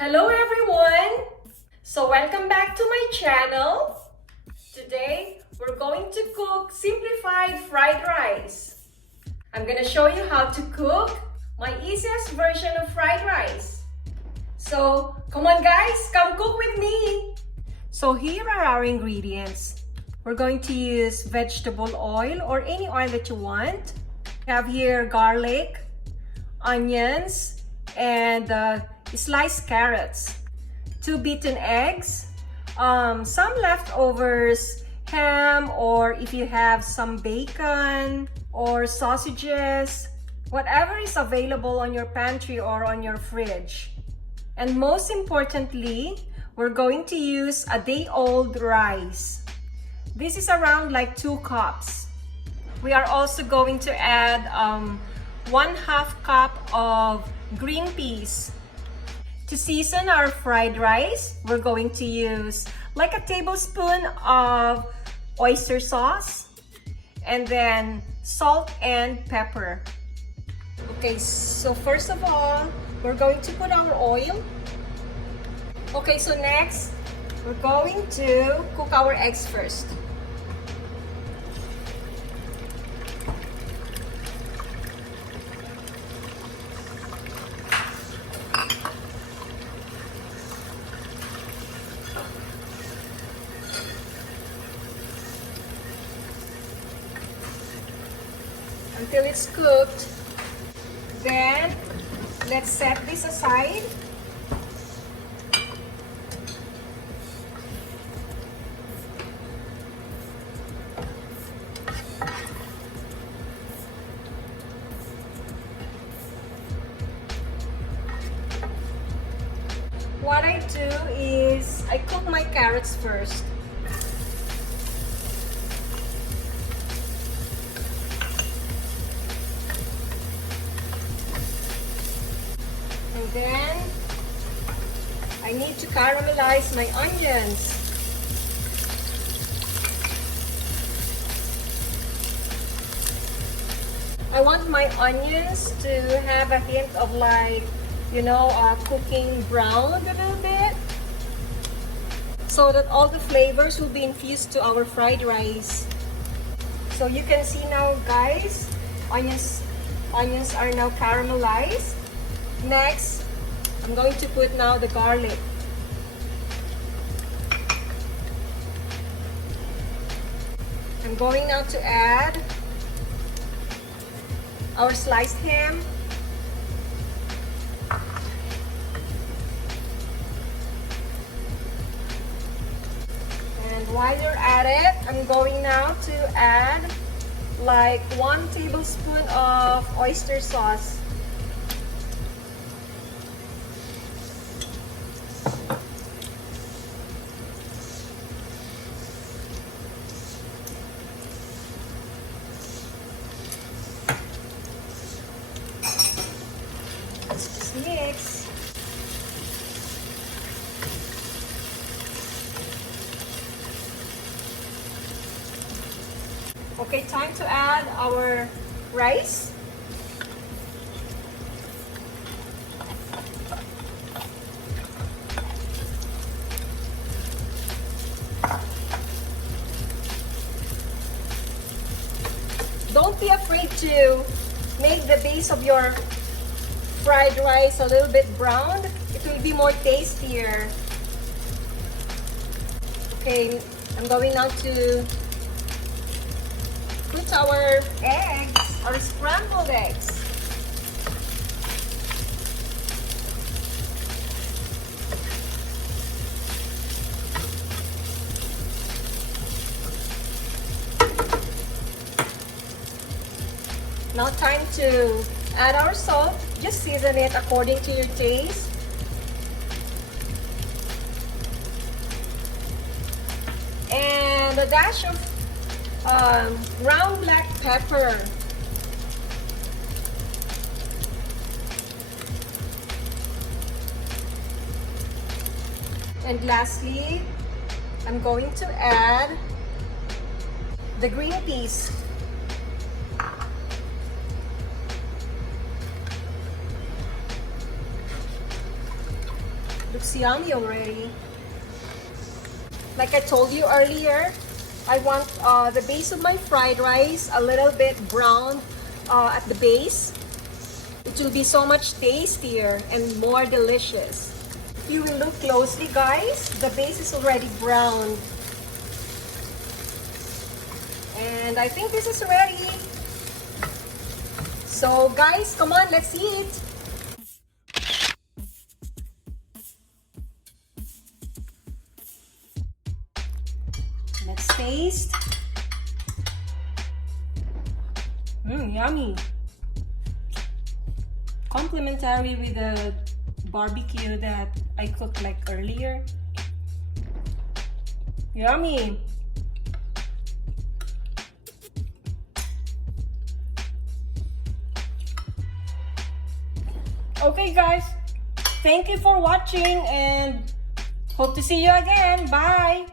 Hello everyone! So welcome back to my channel. Today we're going to cook simplified fried rice. I'm gonna show you how to cook my easiest version of fried rice. So come on guys, come cook with me! So here are our ingredients. We're going to use vegetable oil or any oil that you want. We have here garlic, onions, and sliced carrots, 2 beaten eggs, some leftovers, ham, or if you have some bacon or sausages, whatever is available on your pantry or on your fridge. And most importantly, we're going to use a day-old rice. This is around like 2 cups. We are also going to add 1/2 cup of green peas. To season our fried rice, we're going to use like a tablespoon of oyster sauce and then salt and pepper. Okay, so first of all, we're going to put our oil. Okay, so next, we're going to cook our eggs first. Until it's cooked. Then let's set this aside. What I do is I cook my carrots first. And then I need to caramelize my onions. I want my onions to have a hint of like, cooking brown a little bit, so that all the flavors will be infused to our fried rice. So you can see now guys, onions are now caramelized. Next, I'm going to put now the garlic. I'm going now to add our sliced ham. And while you're at it, I'm going now to add like 1 tablespoon of oyster sauce. Let's just mix. Okay, time to add our rice. Don't be afraid to make the base of your fried rice a little bit brown. It will be more tastier. Okay, I'm going now to put our eggs, our scrambled eggs. Now time to add our salt. Just season it according to your taste. And a dash of ground black pepper. And lastly, I'm going to add the green peas. Looks yummy already. Like I told you earlier, I want the base of my fried rice a little bit brown at the base. It will be so much tastier and more delicious. If you will look closely, guys, the base is already brown. And I think this is ready. So guys, come on, let's eat. Let's taste. Yummy. Complementary with the barbecue that I cooked like earlier. Yummy. Okay guys, thank you for watching and hope to see you again. Bye.